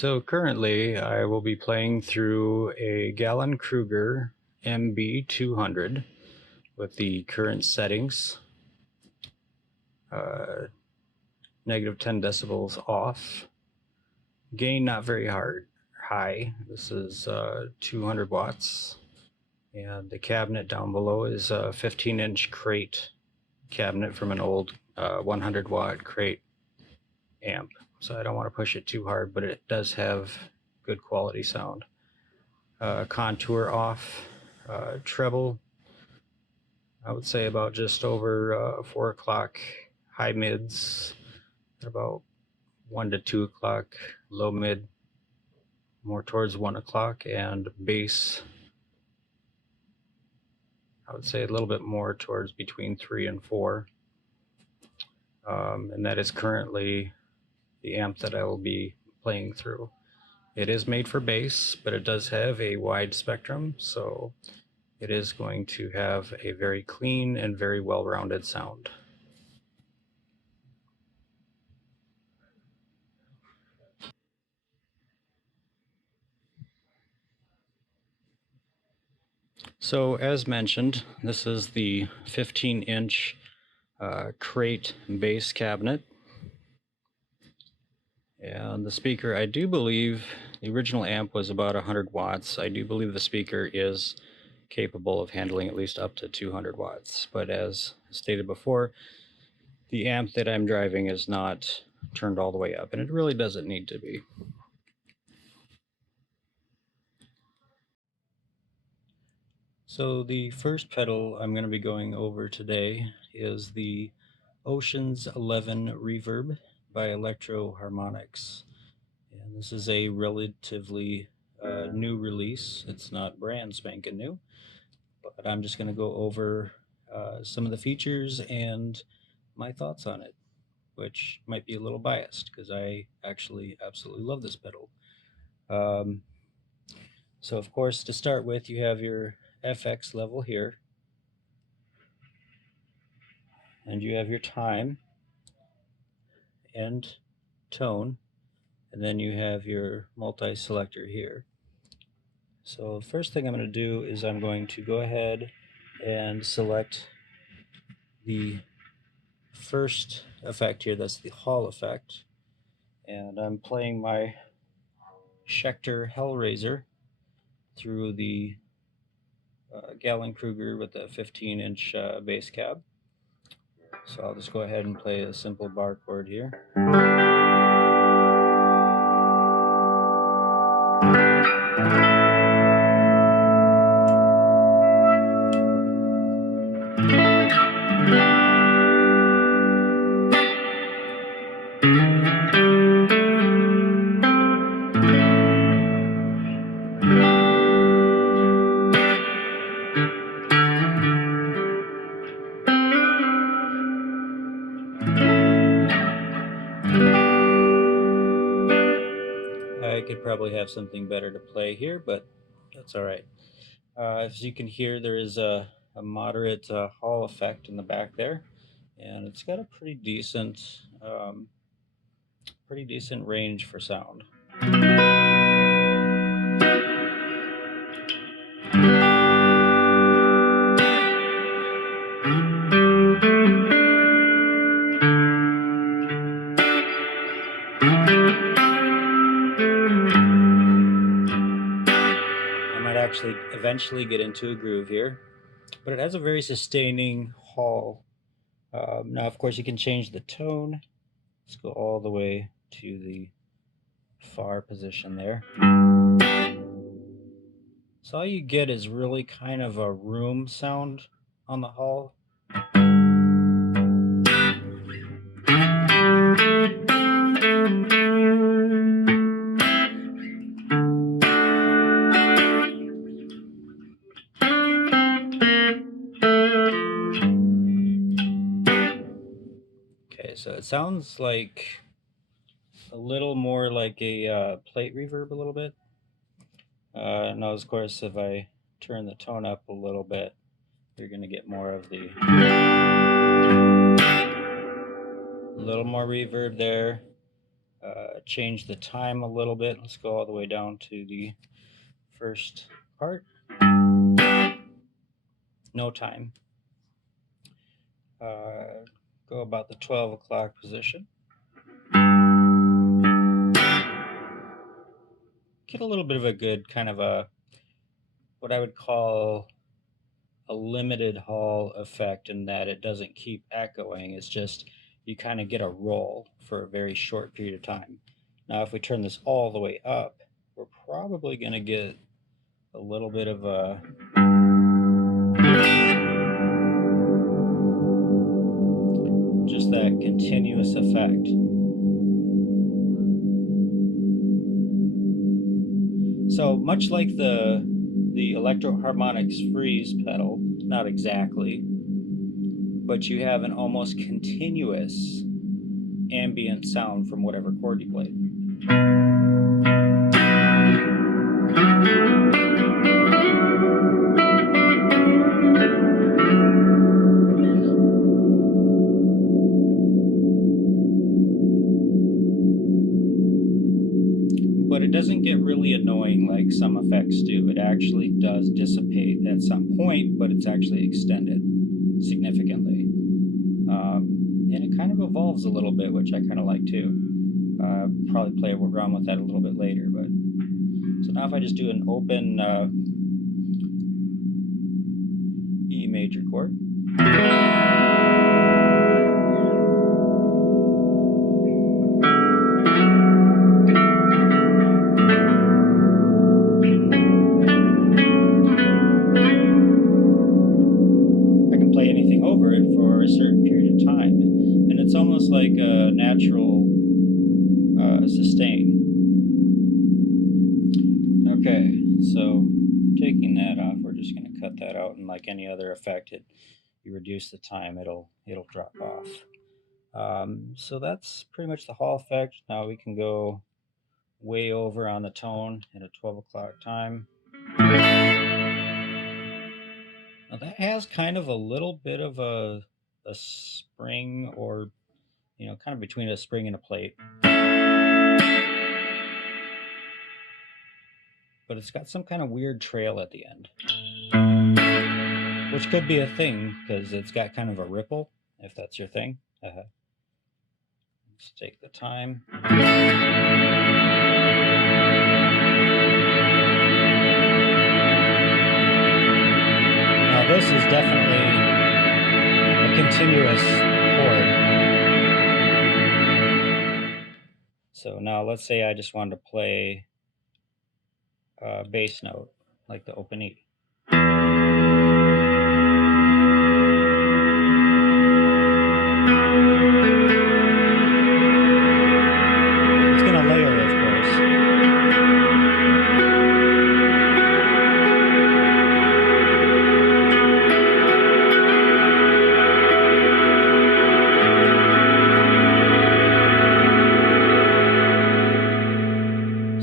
So currently I will be playing through a Gallon-Kruger MB200 with the current settings. Negative 10 decibels off. Gain not very high. This is 200 watts. And the cabinet down below is a 15-inch crate cabinet from an old 100 watt crate amp. So I don't want to push it too hard, but it does have good quality sound. Contour off, treble, I would say about just over 4 o'clock, high mids at about 1 to 2 o'clock, low mid more towards 1 o'clock, and bass I would say a little bit more towards between 3 and 4. And that is currently the amp that I will be playing through. It is made for bass, but it does have a wide spectrum, so it is going to have a very clean and very well-rounded sound. So as mentioned, this is the 15-inch crate bass cabinet. And the speaker, I do believe the original amp was about 100 watts. I do believe the speaker is capable of handling at least up to 200 watts. But as stated before, the amp that I'm driving is not turned all the way up, and it really doesn't need to be. So the first pedal I'm going to be going over today is the Ocean's 11 Reverb by Electro-Harmonix. And this is a relatively new release. It's not brand spanking new, but I'm just going to go over some of the features and my thoughts on it, which might be a little biased because I actually absolutely love this pedal. So of course, to start with, you have your FX level here, and you have your time and tone, and then you have your multi-selector here. So first thing I'm going to do is I'm going to go ahead and select the first effect here. That's the Hall effect, and I'm playing my Schecter Hellraiser through the Gallon-Kruger with the 15-inch bass cab. So I'll just go ahead and play a simple bar chord here. I could probably have something better to play here, but that's all right. As you can hear, there is a moderate Hall effect in the back there, and it's got a pretty decent range for sound. Actually eventually get into a groove here, but it has a very sustaining Hall. Now of course you can change the tone. Let's go all the way to the far position there. So all you get is really kind of a room sound on the Hall. So it sounds like a little more like a plate reverb a little bit. Now, of course, if I turn the tone up a little bit, you're going to get more of the... a little more reverb there. change the time a little bit. Let's go all the way down to the first part. No time. Go about the 12 o'clock position. Get a little bit of a good kind of a, what I would call a limited hall effect, in that it doesn't keep echoing. It's just you kind of get a roll for a very short period of time. Now, if we turn this all the way up, we're probably going to get a little bit of a just that continuous effect. So much like the Electro-Harmonix freeze pedal, not exactly, but you have an almost continuous ambient sound from whatever chord you played. But it doesn't get really annoying like some effects do. It actually does dissipate at some point, but it's actually extended significantly. And it kind of evolves a little bit, which I kind of like too. Probably play around with that a little bit later. But so now if I just do an open E major chord. For a certain period of time, and it's almost like a natural sustain. Okay, so taking that off, we're just going to cut that out, and like any other effect, you reduce the time, it'll drop off. So that's pretty much the Hall effect. Now we can go way over on the tone at a 12 o'clock time. Now that has kind of a little bit of a spring, or kind of between a spring and a plate, but it's got some kind of weird trail at the end, which could be a thing because it's got kind of a ripple, if that's your thing. Let's take the time. Now this is definitely a continuous chord. So now let's say I just wanted to play a bass note, like the open E. It's going to layer, of course.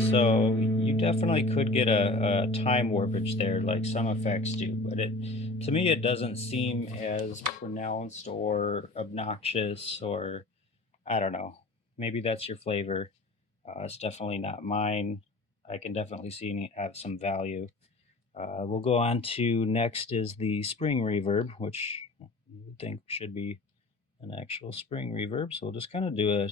So you definitely could get a time warpage there, like some effects do, but to me it doesn't seem as pronounced or obnoxious, or I don't know. Maybe that's your flavor. It's definitely not mine. I can definitely see it have some value. We'll go on to next is the spring reverb, which you would think should be an actual spring reverb. So we'll just kind of do a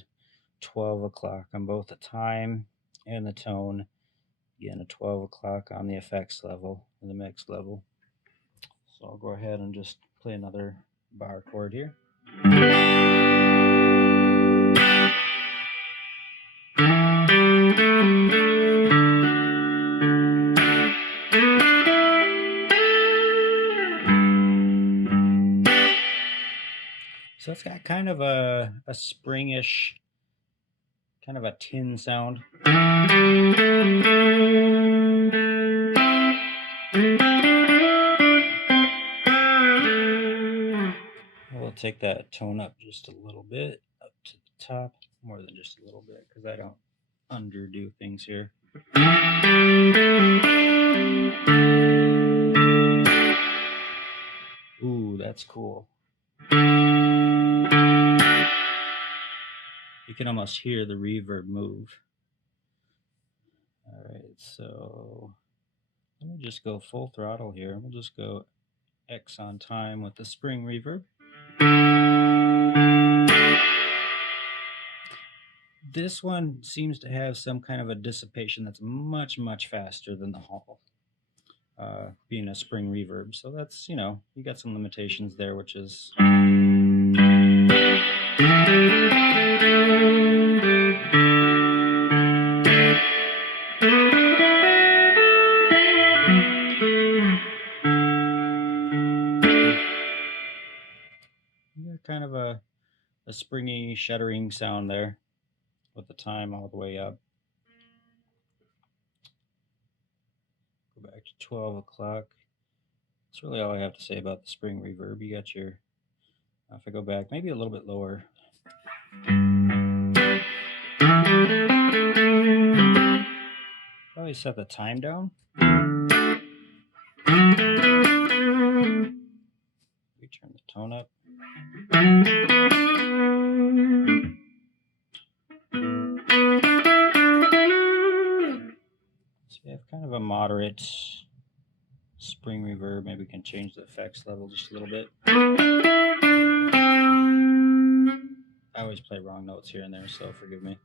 12 o'clock on both the time and the tone. Again, a 12 o'clock on the effects level, the mix level. So I'll go ahead and just play another bar chord here. So it's got kind of a springish, kind of a tin sound. We'll take that tone up just a little bit, up to the top, more than just a little bit, because I don't underdo things here. Ooh, that's cool. You can almost hear the reverb move. All right, so let me just go full throttle here. We'll just go X on time with the spring reverb. This one seems to have some kind of a dissipation that's much, much faster than the Hall, being a spring reverb. So that's, you know, you got some limitations there, which is... kind of a springy, shuddering sound there with the time all the way up. Go back to 12 o'clock. That's really all I have to say about the spring reverb. You got your, if I go back maybe a little bit lower. Probably set the time down. We turn the tone up. So you have kind of a moderate spring reverb. Maybe we can change the effects level just a little bit. I always play wrong notes here and there, so forgive me.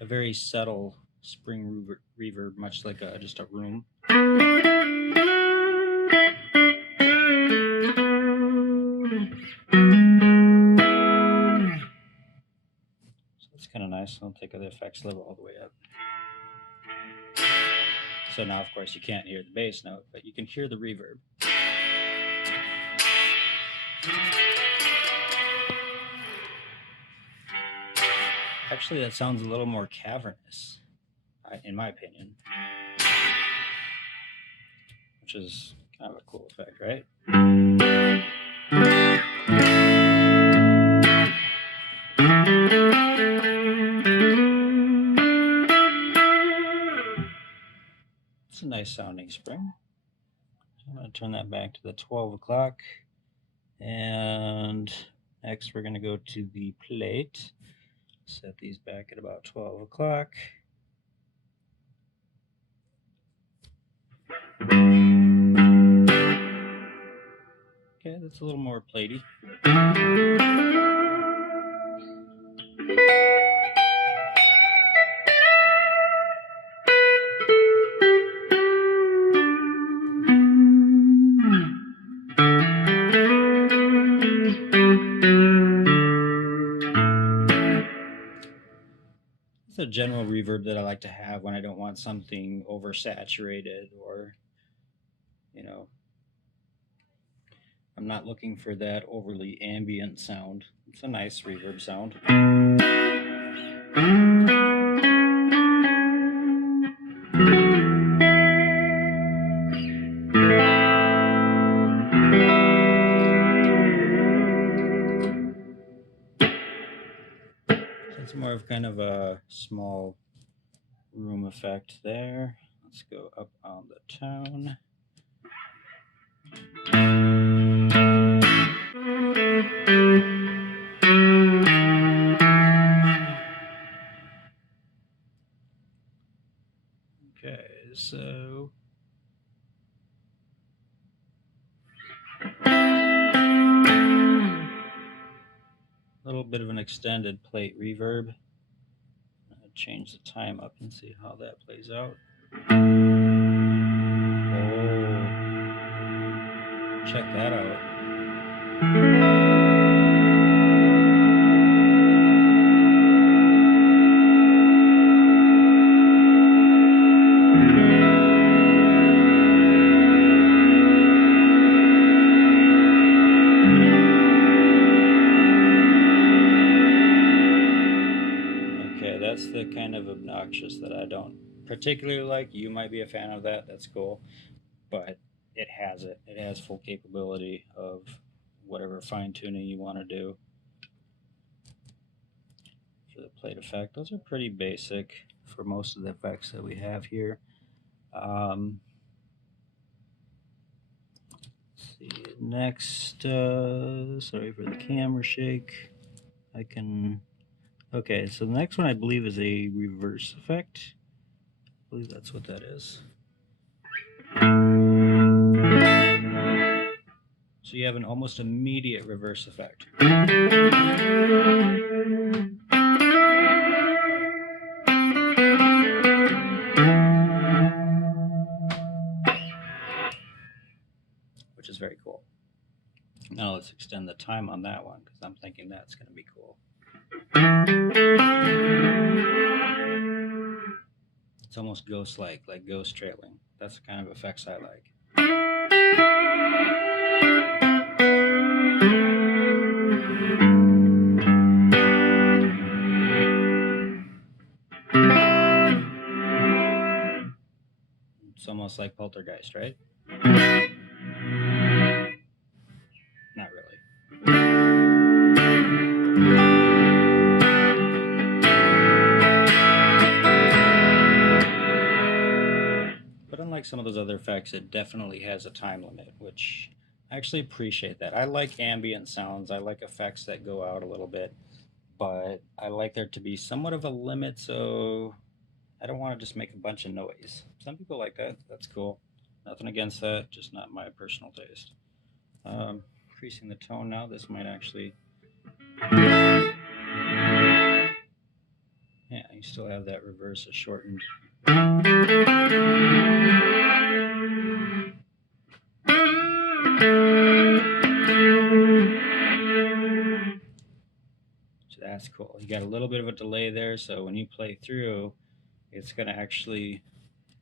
A very subtle spring reverb, much like just a room. So that's kind of nice. I'll take the effects level all the way up. So now, of course, you can't hear the bass note, but you can hear the reverb. Actually, that sounds a little more cavernous, in my opinion, which is kind of a cool effect, right? It's a nice sounding spring. So I'm going to turn that back to the 12 o'clock. And next we're going to go to the plate. Set these back at about 12 o'clock. Okay, that's a little more platey. It's a general reverb that I like to have when I don't want something oversaturated, or, you know, I'm not looking for that overly ambient sound. It's a nice reverb sound. So it's more of kind of a small room effect there. Let's go up on the tone. Okay, so a little bit of an extended plate reverb. I'll change the time up and see how that plays out. Oh, check that out. That's the kind of obnoxious that I don't particularly like. You might be a fan of that. That's cool. But it has it. It has full capability of whatever fine-tuning you want to do. For the plate effect, those are pretty basic for most of the effects that we have here. see, next, sorry for the camera shake. Okay, so the next one I believe is a reverse effect. I believe that's what that is. So you have an almost immediate reverse effect. Which is very cool. Now let's extend the time on that one because I'm thinking that's going to be cool. It's almost ghost-like, like ghost trailing. That's the kind of effects I like. It's almost like Poltergeist, right? Not really. But unlike some of those other effects, it definitely has a time limit, which I actually appreciate that. I like ambient sounds. I like effects that go out a little bit, but I like there to be somewhat of a limit, so I don't want to just make a bunch of noise. Some people like that. That's cool. Nothing against that, just not my personal taste. Increasing the tone now, this might actually... Yeah, you still have that reverse shortened. So that's cool. You got a little bit of a delay there, so when you play through, it's going to actually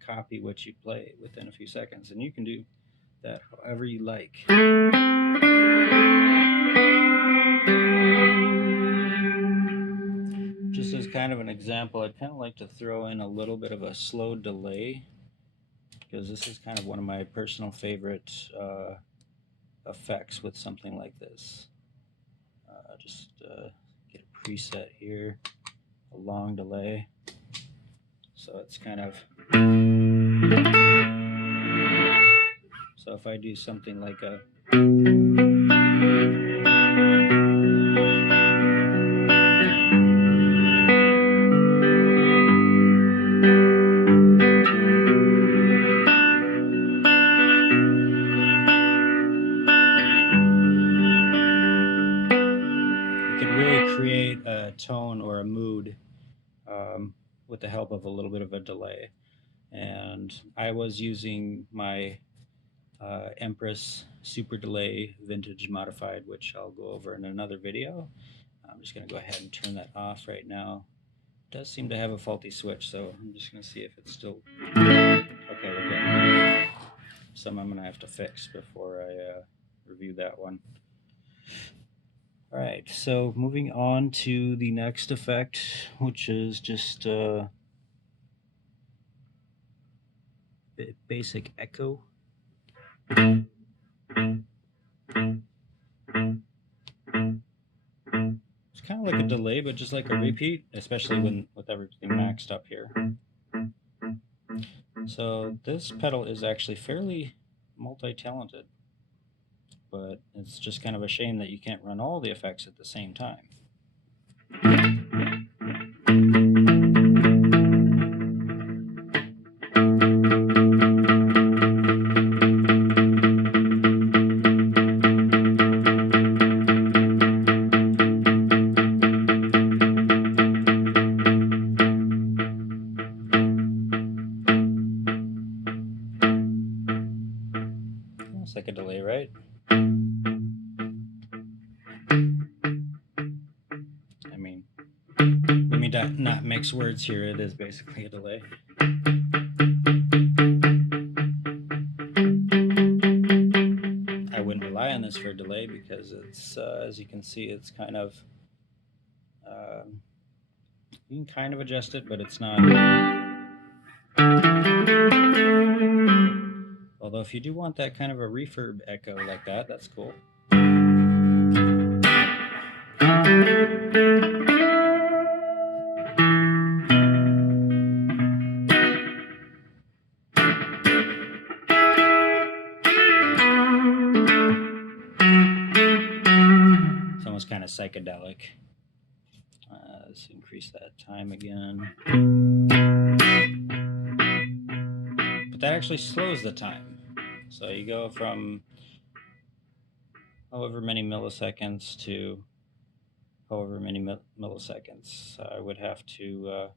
copy what you play within a few seconds, and you can do that however you like. Just as kind of an example, I'd kind of like to throw in a little bit of a slow delay, because this is kind of one of my personal favorite effects with something like this. Just get a preset here, a long delay. So it's kind of... So if I do something like a... create a tone or a mood with the help of a little bit of a delay. And I was using my Empress Super Delay Vintage Modified, which I'll go over in another video. I'm just going to go ahead and turn that off right now. It does seem to have a faulty switch, so I'm just going to see if it's still... Okay, we're good. Some I'm going to have to fix before I review that one. Alright, so moving on to the next effect, which is just basic echo. It's kind of like a delay, but just like a repeat, especially with everything maxed up here. So this pedal is actually fairly multi-talented, but it's just kind of a shame that you can't run all the effects at the same time. It's like a delay, right? I mean, let me not mix words here. It is basically a delay. I wouldn't rely on this for a delay because it's, as you can see, it's kind of, you can kind of adjust it, but it's not. Although if you do want that kind of a reverb echo like that, that's cool. psychedelic. Let's increase that time again. But that actually slows the time. So you go from however many milliseconds to however many milliseconds. I would have to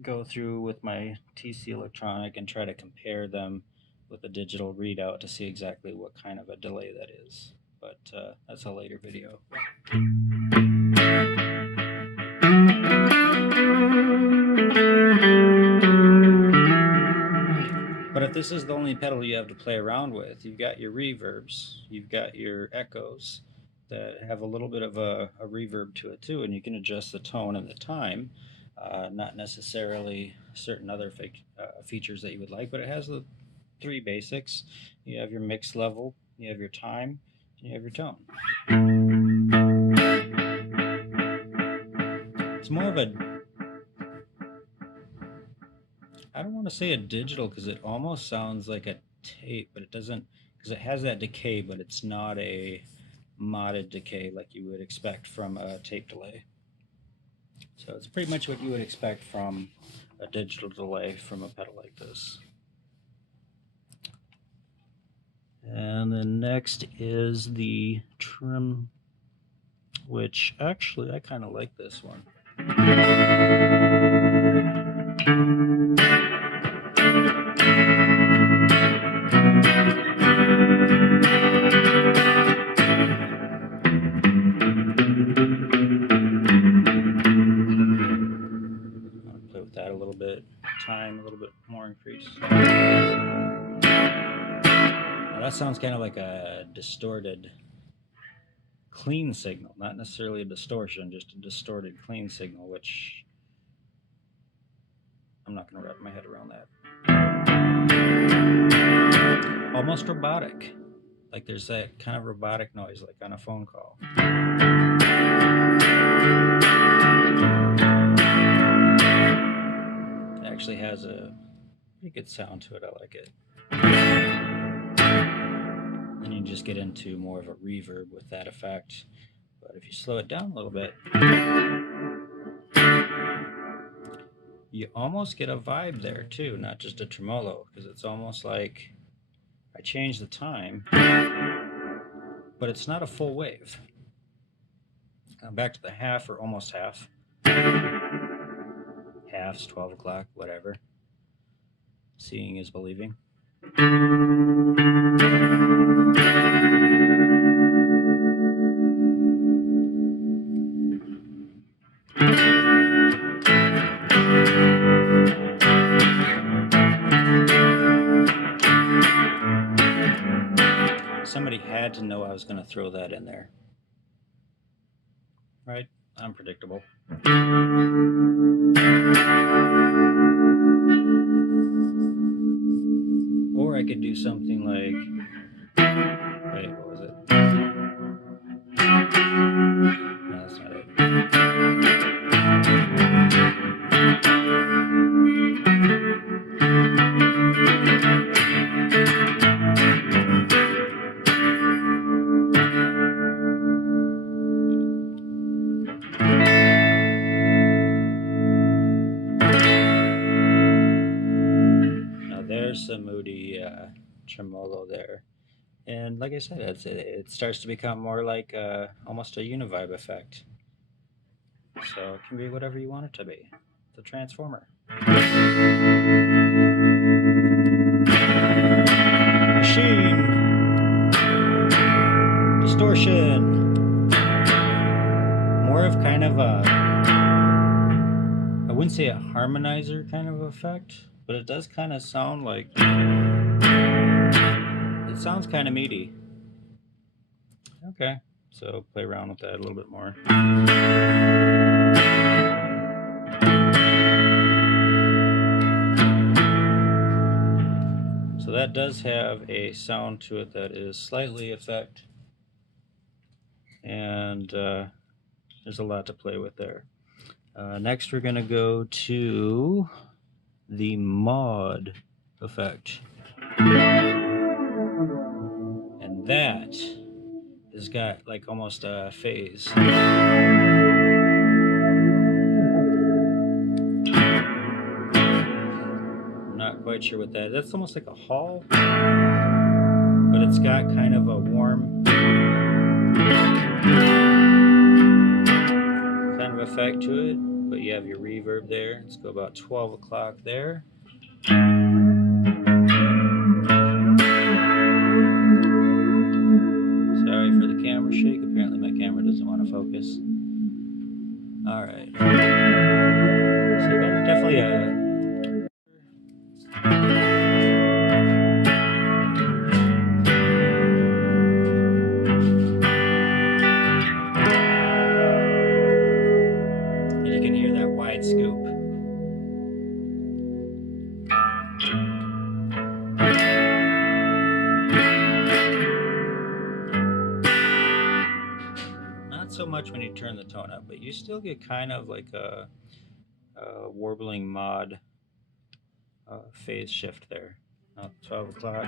go through with my TC electronic and try to compare them with a digital readout to see exactly what kind of a delay that is. But that's a later video. But if this is the only pedal you have to play around with, you've got your reverbs, you've got your echoes that have a little bit of a reverb to it too, and you can adjust the tone and the time, not necessarily certain other features that you would like, but it has the three basics. You have your mix level, you have your time, and you have your tone. It's more of a, I don't want to say a digital because it almost sounds like a tape, but it doesn't, because it has that decay, but it's not a modded decay like you would expect from a tape delay. So it's pretty much what you would expect from a digital delay from a pedal like this. And then next is the Trem, which actually I kind of like this one. I'll play with that a little bit, time a little bit more increase. Now that sounds kind of like a distorted clean signal, not necessarily a distortion, just a distorted clean signal, which I'm not going to wrap my head around that. Almost robotic. Like there's that kind of robotic noise, like on a phone call. It actually has a pretty good sound to it. I like it. Then you just get into more of a reverb with that effect. But if you slow it down a little bit, you almost get a vibe there too, not just a tremolo, because it's almost like I changed the time, but it's not a full wave. Back to the half or almost half. Halves, 12 o'clock, whatever. Seeing is believing. Somebody had to know I was going to throw that in there. Right? I'm predictable. Or I could do something like, wait, what was it? No, that's not it. There's some moody tremolo there, and like I said, it starts to become more like almost a univibe effect. So it can be whatever you want it to be. It's a transformer. Machine distortion. More of kind of a, I wouldn't say a harmonizer kind of effect, but it does kind of sound like, it sounds kind of meaty. Okay, so play around with that a little bit more. So that does have a sound to it that is slightly effect, and there's a lot to play with there. Next we're going to go to the mod effect. And that has got like almost a phase. Not quite sure what that is. That's almost like a hall, but it's got kind of a warm kind of effect to it. But you have your reverb there. Let's go about 12 o'clock there. Sorry for the camera shake. Apparently my camera doesn't want to focus. All right. So definitely a scoop. Not so much when you turn the tone up, but you still get kind of like a warbling mod phase shift there. 12 o'clock.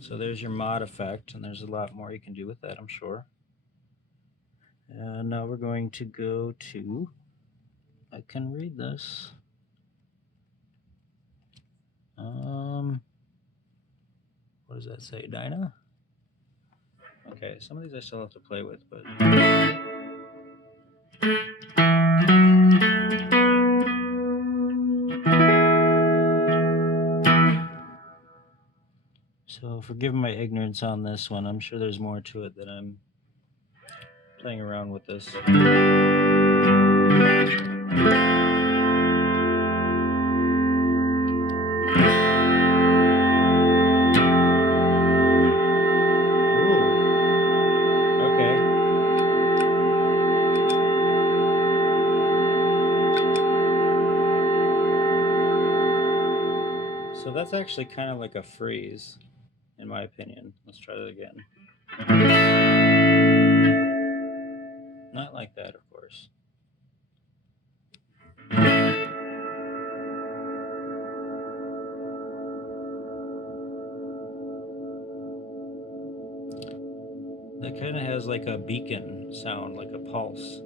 So there's your mod effect, and there's a lot more you can do with that, I'm sure. And now we're going to go to, I can read this. What does that say, Dyna? Okay, some of these I still have to play with, but... So forgive my ignorance on this one. I'm sure there's more to it that I'm playing around with this. So that's actually kind of like a freeze, in my opinion. Let's try that again. Not like that, of course. That kind of has like a beacon sound, like a pulse.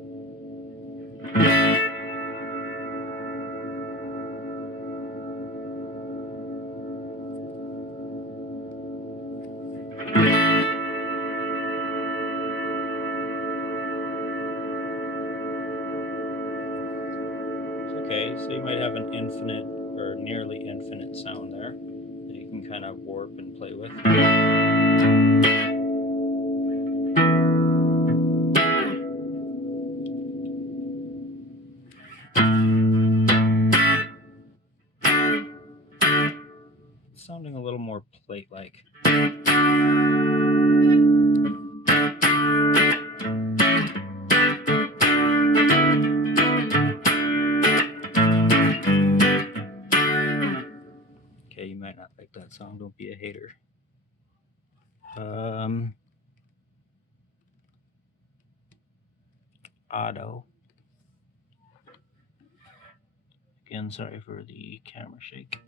Okay, so you might have an infinite or nearly infinite sound there that you can kind of warp and play with. It's sounding a little more plate-like. Okay, you might not like that song. Don't be a hater. Auto. Again, sorry for the camera shake.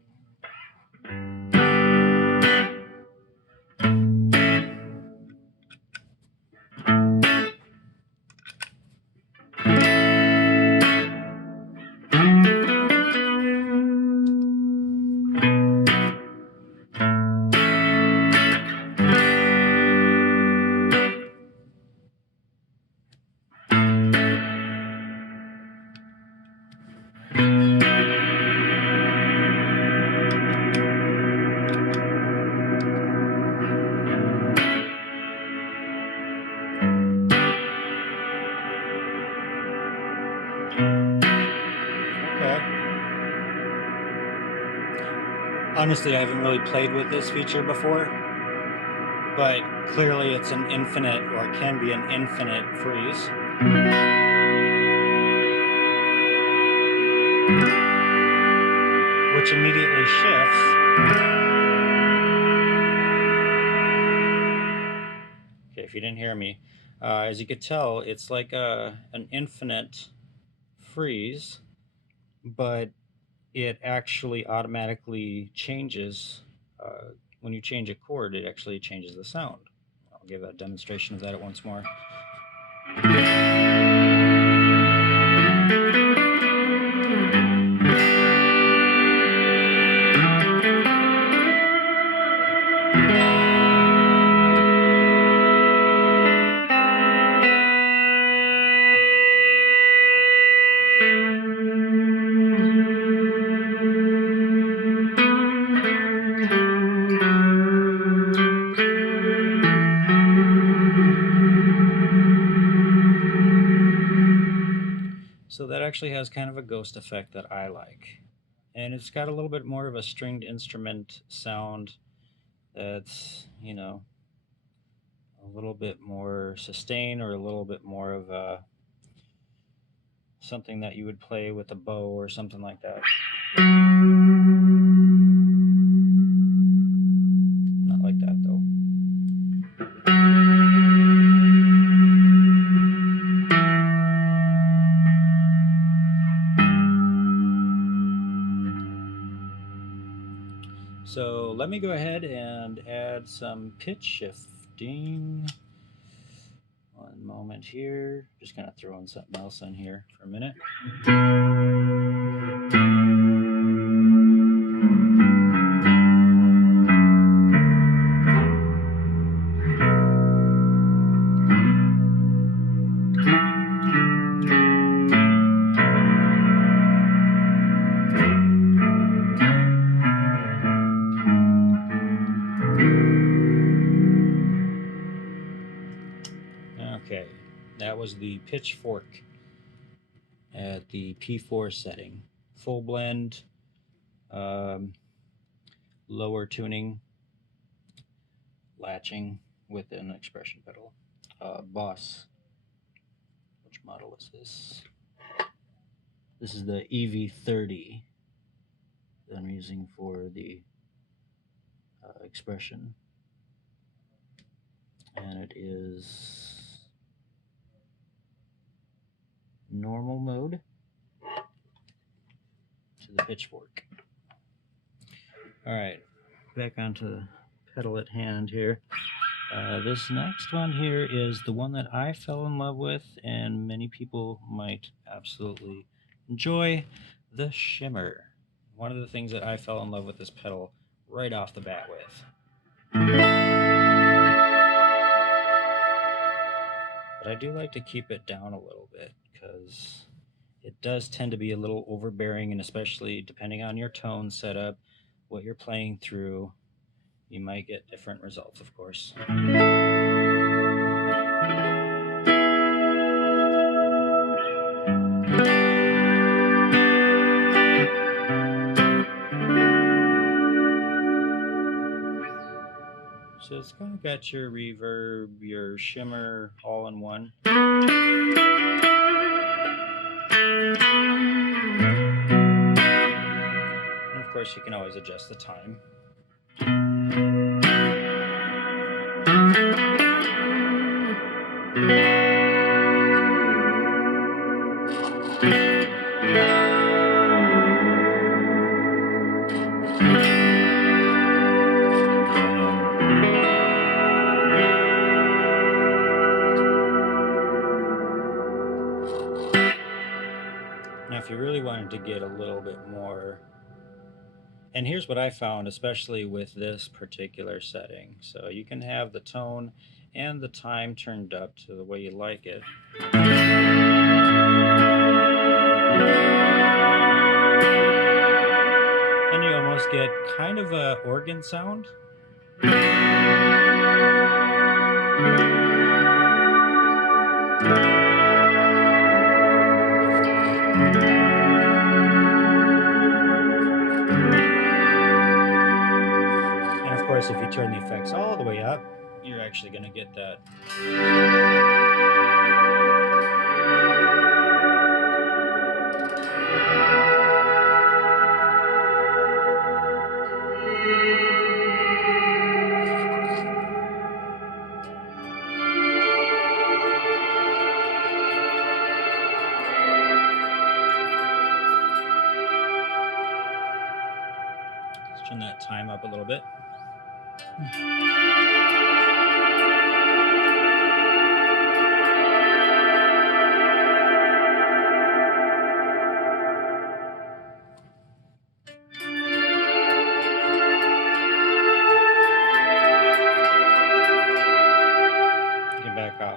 Honestly, I haven't really played with this feature before, but clearly it's an infinite, or it can be an infinite freeze. Which immediately shifts if you didn't hear me. As you could tell, it's like an infinite freeze, but it actually automatically changes. When you change a chord, it actually changes the sound. I'll give a demonstration of that once more. So that actually has kind of a ghost effect that I like. And it's got a little bit more of a stringed instrument sound that's, you know, a little bit more sustain, or a little bit more of a something that you would play with a bow or something like that. Not like that though. So let me go ahead and add some pitch shifting. One moment here. Just gonna throw in something else in here for a minute. Okay, that was the pitchfork at the P4 setting. Full blend, lower tuning, latching with an expression pedal. Boss. Which model is this? This is the EV30 that I'm using for the expression. And it is normal mode to the pitchfork. Alright, back onto the pedal at hand here. This next one here is the one that I fell in love with, and many people might absolutely enjoy, the Shimmer. One of the things that I fell in love with this pedal right off the bat with. But I do like to keep it down a little bit, because it does tend to be a little overbearing, and especially depending on your tone setup, what you're playing through, you might get different results, of course. So it's kind of got your reverb, your shimmer all in one. And of course you can always adjust the time. Now, if you really wanted to get a little bit more, and here's what I found, especially with this particular setting. So you can have the tone and the time turned up to the way you like it. And you almost get kind of a organ sound. And of course, if you turn the effects all the way up, you're actually going to get that.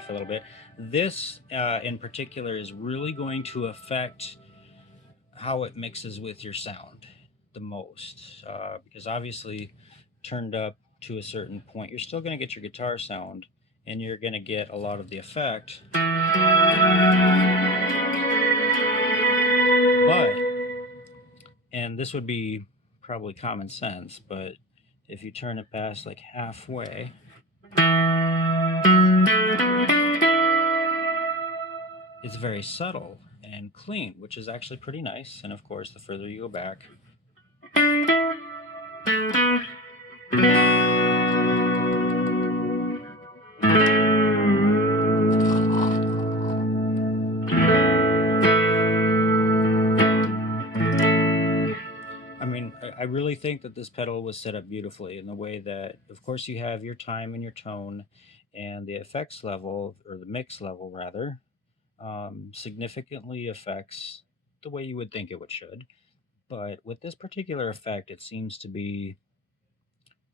off a little bit. This in particular is really going to affect how it mixes with your sound the most, because obviously turned up to a certain point, you're still going to get your guitar sound and you're going to get a lot of the effect. But, and this would be probably common sense, but if you turn it past like halfway, it's very subtle and clean, which is actually pretty nice. And of course, the further you go back, I mean, I really think that this pedal was set up beautifully in the way that, of course, you have your time and your tone, and the effects level, or the mix level rather, significantly affects the way you would think it would should. But with this particular effect, it seems to be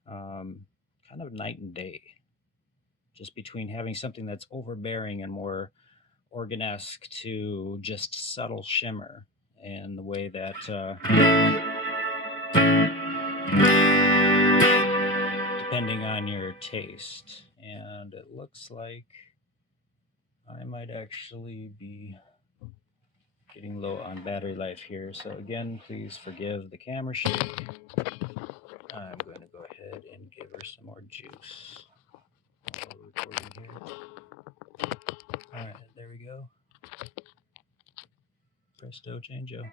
kind of night and day, just between having something that's overbearing and more organ-esque to just subtle shimmer, and the way that depending on your taste. And it looks like I might actually be getting low on battery life here, so again, please forgive the camera shake. I'm going to go ahead and give her some more juice while we're recording here. Alright, there we go. Presto changeo.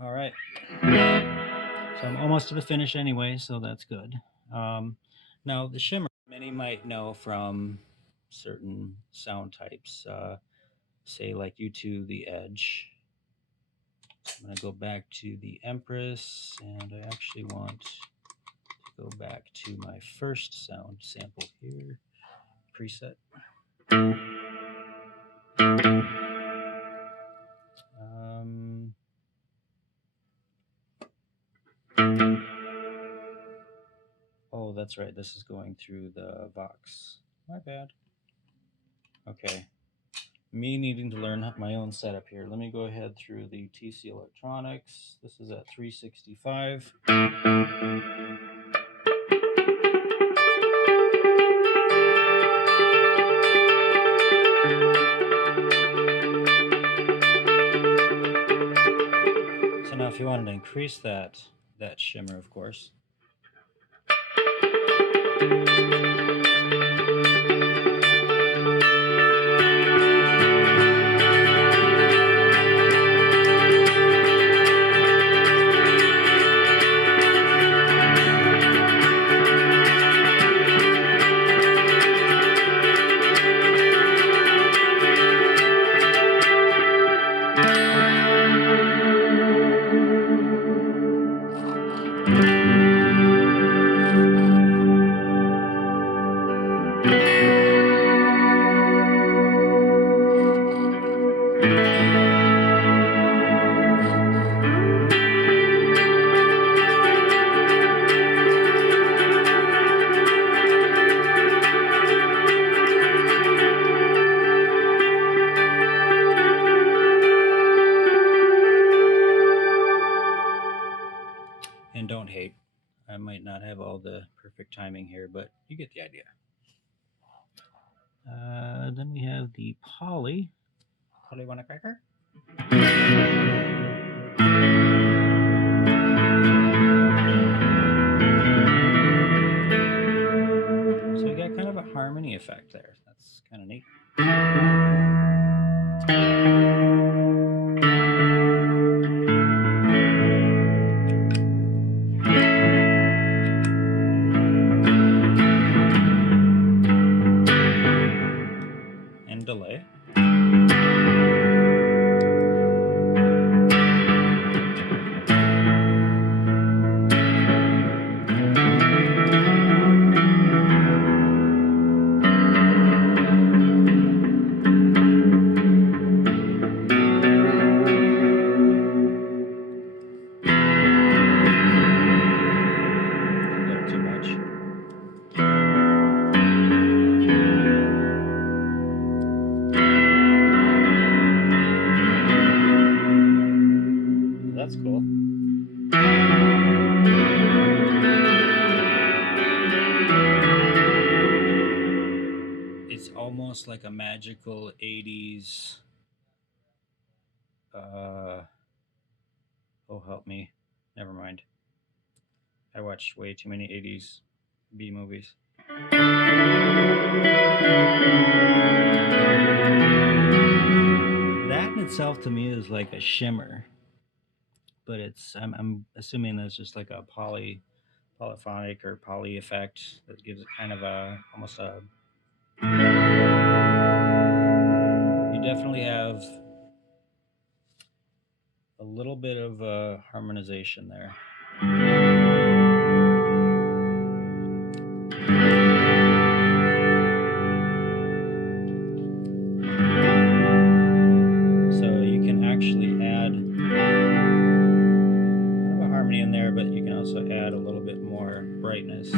Alright. So I'm almost to the finish anyway, so that's good. Now, the shimmer, many might know from certain sound types, say like U2, the Edge. So I'm going to go back to the Empress, and I actually want to go back to my first sound sample here, preset. Oh, that's right. This is going through the Vox. My bad. Okay. Me needing to learn my own setup here. Let me go ahead through the TC Electro-Harmonix. This is at 365. So now if you wanted to increase that shimmer, of course, and don't hate. I might not have all the perfect timing here, but you get the idea. Then we have the Poly. Poly, want a cracker? So we got kind of a harmony effect there. That's kind of neat. And delay. almost like a magical 80s. Oh, help me. Never mind. I watched way too many 80s B movies. That in itself to me is like a shimmer, but I'm assuming that's just like a polyphonic or poly effect that gives it kind of a almost a. You definitely have a little bit of harmonization there. So you can actually add kind of a harmony in there, but you can also add a little bit more brightness.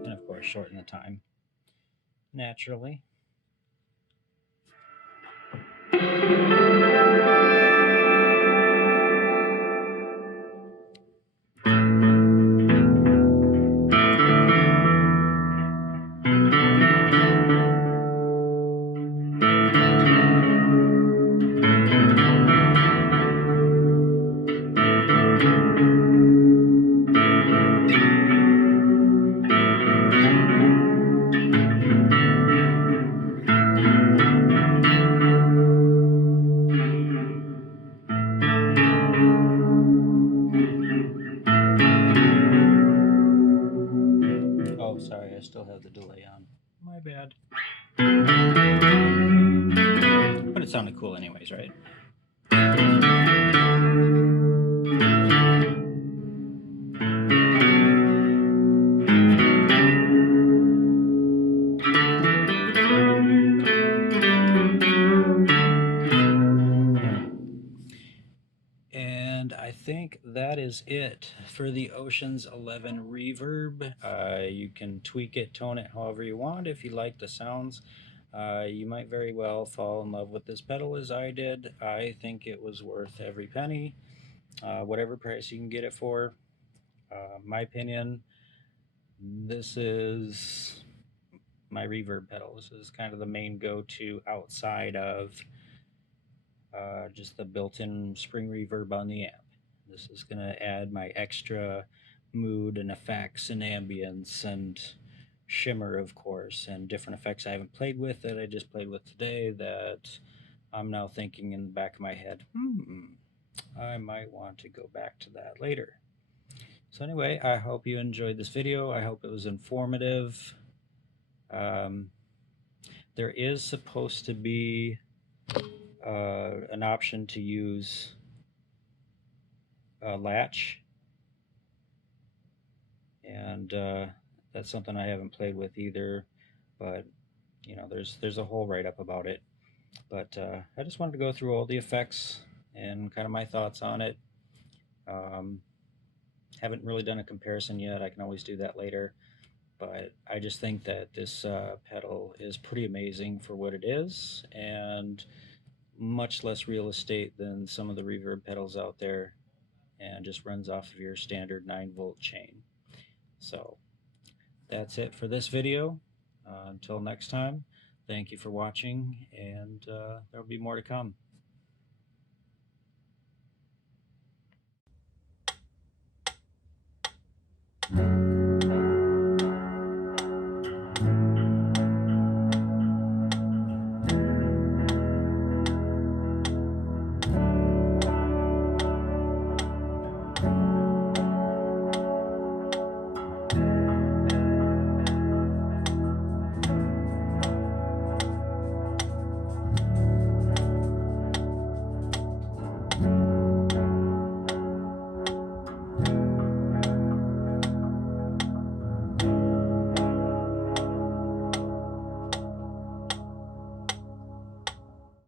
And of course, shorten the time naturally. Oh, sorry, I still have the delay on. My bad. But it sounded cool anyways, right? And I think that is it for the Ocean's 11 Reverb. You can tweak it, tone it however you want. If you like the sounds, you might very well fall in love with this pedal as I did. I think it was worth every penny, whatever price you can get it for. My opinion, this is my reverb pedal. This is kind of the main go-to outside of just the built-in spring reverb on the amp. This is going to add my extra mood and effects and ambience and shimmer, of course, and different effects I haven't played with that I just played with today that I'm now thinking in the back of my head, I might want to go back to that later. So anyway, I hope you enjoyed this video. I hope it was informative. There is supposed to be an option to use a latch, and that's something I haven't played with either, but you know, there's a whole write-up about it. But I just wanted to go through all the effects and kind of my thoughts on it. Haven't really done a comparison yet. I can always do that later, but I just think that this pedal is pretty amazing for what it is, and much less real estate than some of the reverb pedals out there, and just runs off of your standard 9-volt chain. So that's it for this video. Until next time, thank you for watching, and there will be more to come.